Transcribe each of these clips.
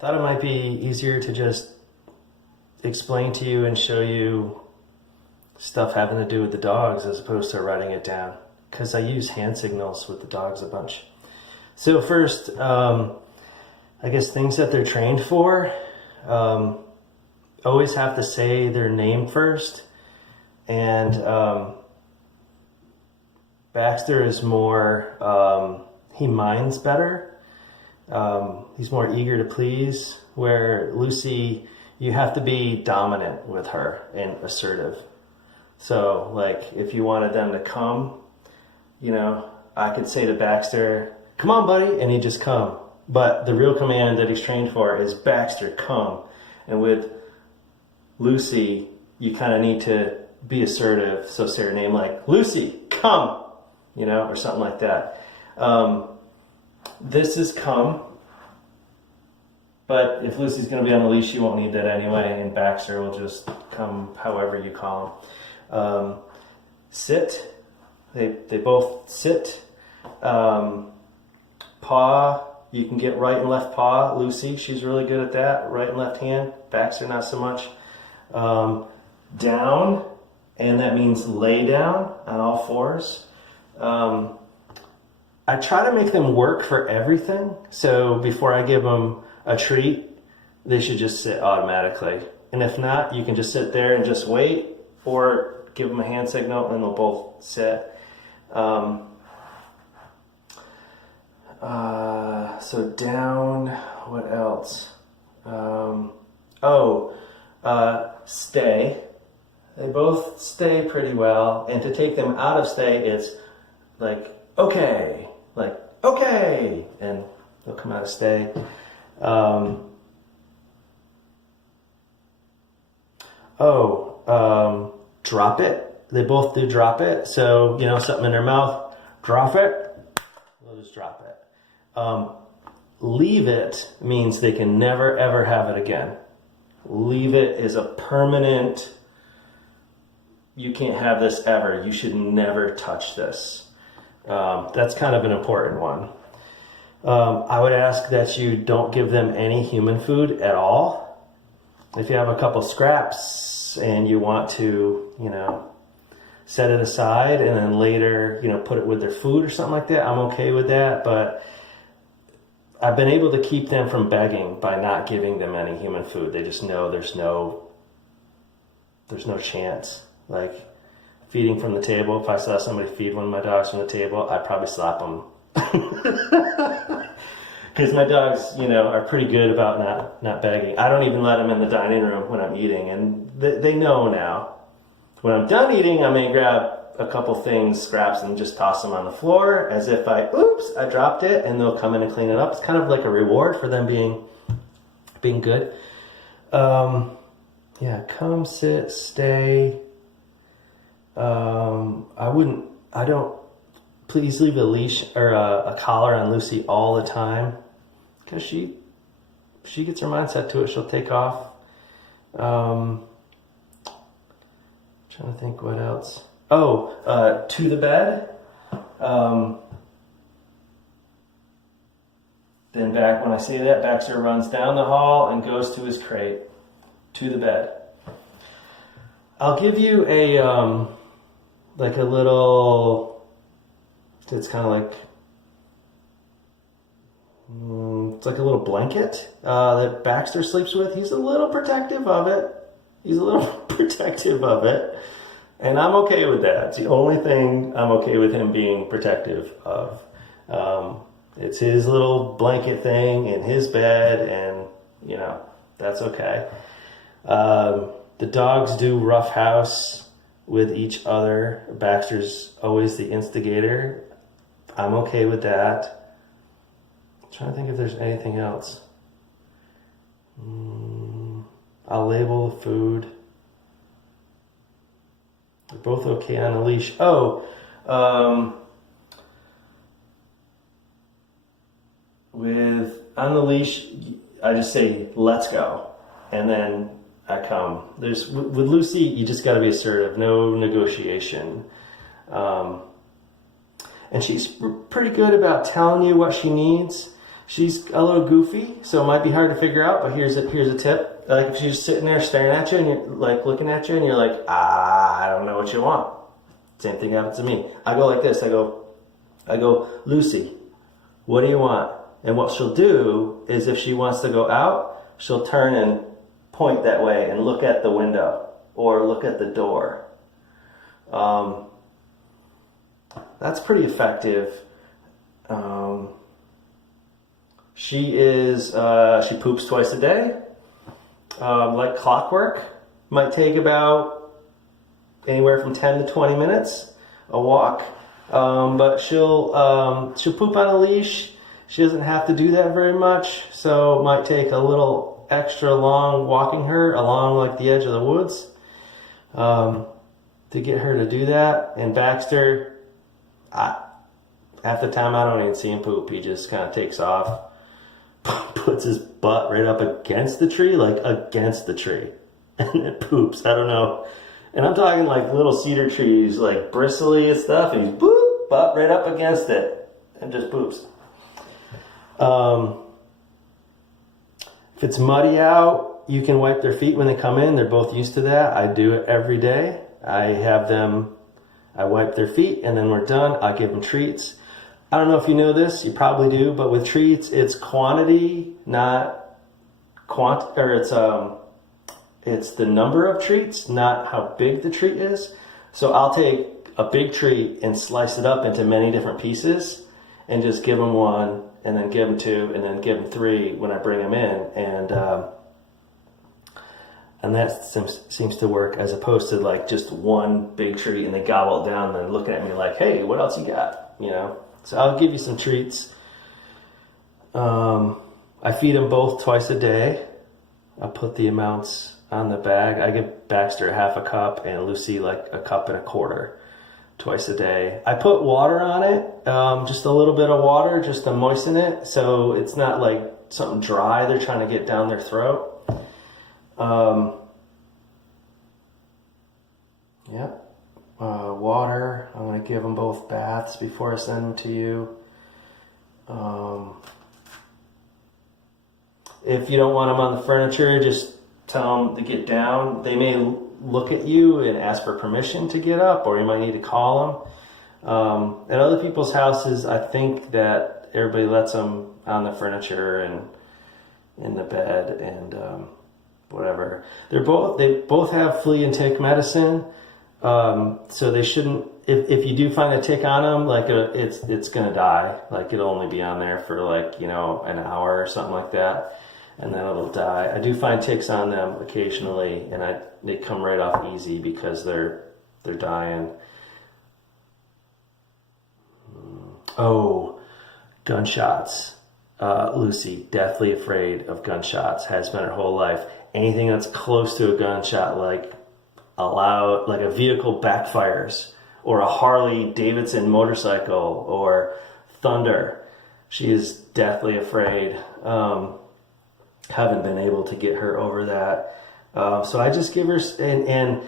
Thought it might be easier to just explain to you and show you stuff having to do with the dogs as opposed to writing it down, because I use hand signals with the dogs a bunch. So first, I guess things that they're trained for, always have to say their name first. And Baxter is more, he minds better. He's more eager to please, where Lucy, you have to be dominant with her and assertive. So like if you wanted them to come, you know, I could say to Baxter, come on buddy, and he'd just come. But the real command that he's trained for is Baxter, come. And with Lucy, you kind of need to be assertive. So say her name like, Lucy, come, you know, or something like that. This is come. But if Lucy's going to be on the leash, you won't need that anyway, and Baxter will just come however you call him. Sit. They both sit. Paw. You can get right and left paw. Lucy, she's really good at that. Right and left hand. Baxter, not so much. Down, and that means lay down on all fours. I try to make them work for everything. So before I give them a treat, they should just sit automatically. And if not, you can just sit there and just wait, or give them a hand signal and they'll both sit. So down, what else? Stay. They both stay pretty well. And to take them out of stay, it's like, okay, and they'll come out of stay. Drop it. They both do drop it. So, you know, something in their mouth, drop it, they'll just drop it. Leave it means they can never ever have it again. Leave it is a permanent, you can't have this ever. You should never touch this. That's kind of an important one. I would ask that you don't give them any human food at all. If you have a couple scraps and you want to, you know, set it aside and then later, you know, put it with their food or something like that, I'm okay with that. But I've been able to keep them from begging by not giving them any human food. They just know there's no chance. Like feeding from the table, if I saw somebody feed one of my dogs from the table, I'd probably slap them. Because my dogs, you know, are pretty good about not begging. I don't even let them in the dining room when I'm eating, and they know now. When I'm done eating, I may grab a couple things, scraps, and just toss them on the floor as if I dropped it, and they'll come in and clean it up. It's kind of like a reward for them being good. Come, sit, stay. Please leave a leash or a collar on Lucy all the time, because she gets her mindset to it. She'll take off. Trying to think what else. To the bed. Then back, when I say that, Baxter runs down the hall and goes to his crate. To the bed. I'll give you a little, it's kind of like, it's like a little blanket that Baxter sleeps with. He's a little protective of it. And I'm okay with that. It's the only thing I'm okay with him being protective of. It's his little blanket thing in his bed, and, you know, that's okay. The dogs do roughhouse with each other. Baxter's always the instigator. I'm okay with that. I'm trying to think if there's anything else. I'll label the food. They're both okay on a leash. On the leash, I just say, let's go. And then I come. With Lucy, you just got to be assertive, no negotiation. And she's pretty good about telling you what she needs. She's a little goofy, so it might be hard to figure out, but here's a tip. Like if she's sitting there staring at you and you're like looking at you and you're like, I don't know what you want. Same thing happens to me. I go like this. I go, Lucy, what do you want? And what she'll do is if she wants to go out, she'll turn and point that way and look at the window or look at the door. That's pretty effective. She poops twice a day. Like clockwork. Might take about anywhere from 10 to 20 minutes, a walk. But she'll poop on a leash. She doesn't have to do that very much, so it might take a little extra long walking her along like the edge of the woods to get her to do that. And Baxter, half the time I don't even see him poop. He just kind of takes off, puts his butt right up against the tree, and it poops. I don't know. And I'm talking like little cedar trees, like bristly and stuff, and he's butt right up against it and just poops. If it's muddy out, you can wipe their feet when they come in. They're both used to that. I do it every day. I wipe their feet, and then we're done. I give them treats. I don't know if you know this, you probably do, but with treats, it's quantity, not it's the number of treats, not how big the treat is. So I'll take a big treat and slice it up into many different pieces and just give them one, and then give them two, and then give them three when I bring them in. And that seems to work, as opposed to like just one big treat and they gobble it down and then looking at me like, hey, what else you got? You know? So I'll give you some treats. I feed them both twice a day. I'll put the amounts on the bag. I give Baxter half a cup and Lucy like a cup and a quarter twice a day. I put water on it, just a little bit of water just to moisten it, so it's not like something dry they're trying to get down their throat. Water. I'm going to give them both baths before I send them to you. If you don't want them on the furniture, just tell them to get down. They may look at you and ask for permission to get up, or you might need to call them. At other people's houses, I think that everybody lets them on the furniture and in the bed and whatever. They both have flea and tick medicine, so they shouldn't. If you do find a tick on them, like it's gonna die. Like it'll only be on there for like an hour or something like that, and then it'll die. I do find ticks on them occasionally, and they come right off easy because they're dying. Oh, gunshots. Lucy, deathly afraid of gunshots, has been her whole life. Anything that's close to a gunshot, like a vehicle backfires, or a Harley Davidson motorcycle, or thunder, she is deathly afraid. Haven't been able to get her over that. So I just give her, and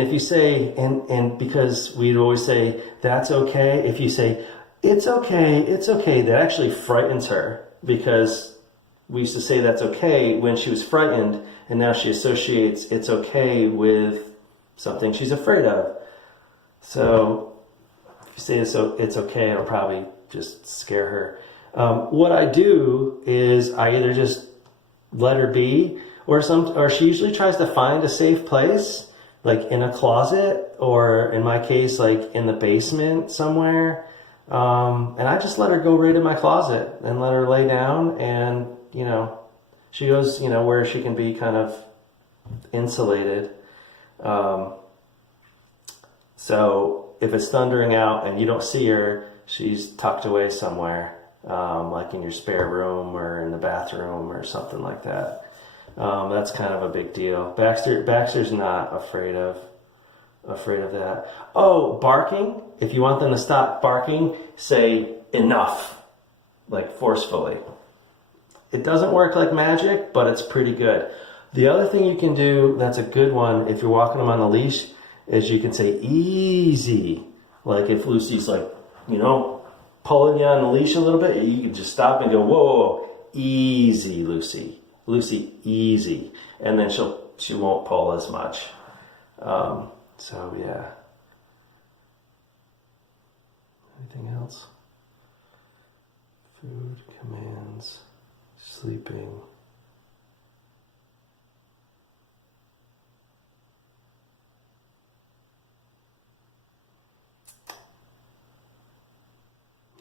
if you say, and because we'd always say, that's okay, if you say, it's okay, that actually frightens her, because we used to say that's okay when she was frightened, and now she associates it's okay with something she's afraid of. So if you say it's okay, it'll probably just scare her. What I do is I either just let her be, or she usually tries to find a safe place, like in a closet, or in my case, like in the basement somewhere. And I just let her go right in my closet and let her lay down, and she goes where she can be kind of insulated. So if it's thundering out and you don't see her, she's tucked away somewhere, like in your spare room or in the bathroom or something like that. That's kind of a big deal. Baxter's not afraid of that. Oh, barking. If you want them to stop barking, say enough, like forcefully. It doesn't work like magic, but it's pretty good. The other thing you can do that's a good one if you're walking them on a leash is you can say easy. Like if Lucy's like, pulling you on the leash a little bit, you can just stop and go, whoa, easy, Lucy. Lucy, easy. And then she won't pull as much. So yeah. Anything else? Food, commands, sleeping.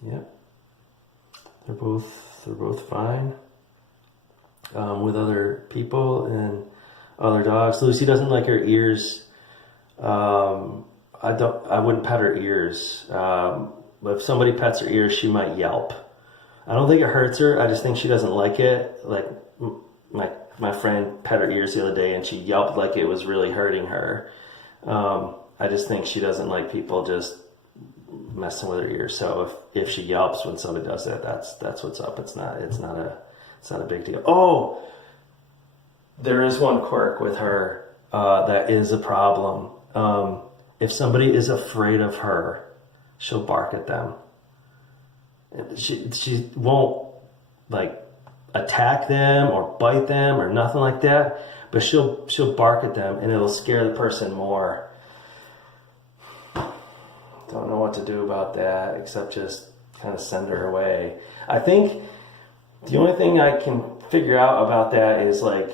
Yep. They're both fine with other people and other dogs. Lucy doesn't like her ears. I wouldn't pet her ears. If somebody pets her ears, she might yelp. I don't think it hurts her. I just think she doesn't like it. Like my friend pet her ears the other day and she yelped like it was really hurting her. I just think she doesn't like people just messing with her ears. So if she yelps when somebody does that, that's what's up. It's not a big deal. Oh, there is one quirk with her that is a problem. If somebody is afraid of her, she'll bark at them. She won't like attack them or bite them or nothing like that, but she'll bark at them and it'll scare the person more. Don't know what to do about that except just kind of send her away. I think the only thing I can figure out about that is like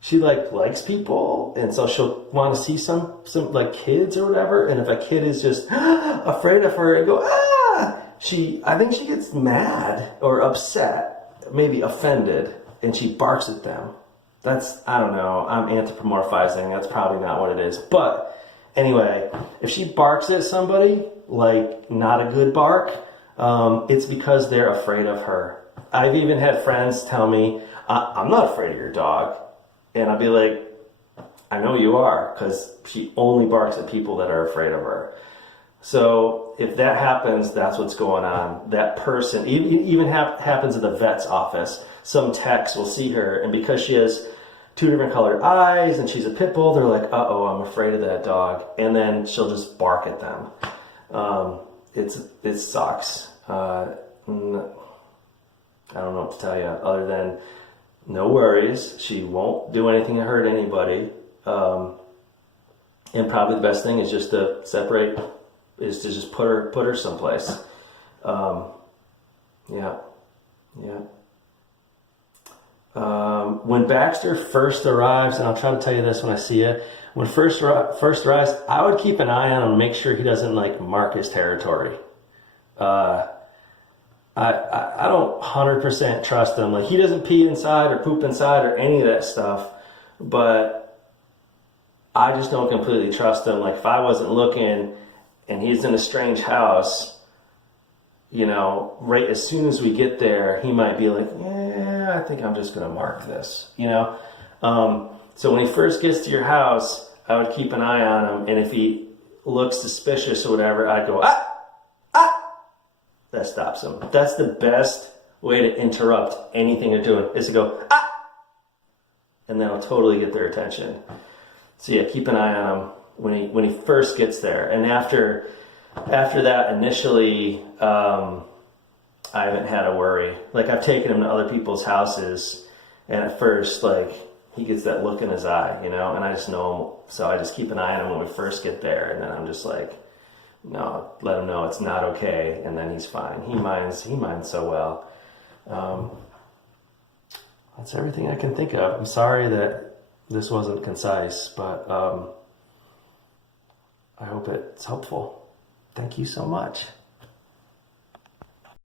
she likes people, and so she'll want to see some like kids or whatever. And if a kid is just afraid of her and go I think she gets mad or upset, maybe offended, and she barks at them. I don't know. I'm anthropomorphizing. That's probably not what it is. But anyway, if she barks at somebody, like not a good bark, it's because they're afraid of her. I've even had friends tell me, I'm not afraid of your dog. And I'd be like, I know you are, because she only barks at people that are afraid of her. So if that happens, that's what's going on. That person, even happens at the vet's office. Some techs will see her, and because she has 2 different colored eyes and she's a pit bull, they're like, uh-oh, I'm afraid of that dog. And then she'll just bark at them. It sucks. I don't know what to tell you other than no worries. She won't do anything to hurt anybody. And probably the best thing is just to just put her someplace. Yeah. When Baxter first arrives, and I'll try to tell you this when I see you, when first arrives, I would keep an eye on him and make sure he doesn't like mark his territory. I don't 100% trust him. Like, he doesn't pee inside or poop inside or any of that stuff, but I just don't completely trust him. Like, if I wasn't looking and he's in a strange house, right as soon as we get there, he might be like, yeah, I think I'm just going to mark this, So when he first gets to your house, I would keep an eye on him, and if he looks suspicious or whatever, I'd go, that stops him. That's the best way to interrupt anything they're doing, is to go, and that'll totally get their attention. So yeah, keep an eye on him when he first gets there. And after that, initially, I haven't had a worry. Like, I've taken him to other people's houses, and at first, like, he gets that look in his eye, and I just know him. So I just keep an eye on him when we first get there, and then I'm just like, no, let him know it's not okay, and then he's fine. He minds so well. That's everything I can think of. I'm sorry that this wasn't concise, but I hope it's helpful. Thank you so much.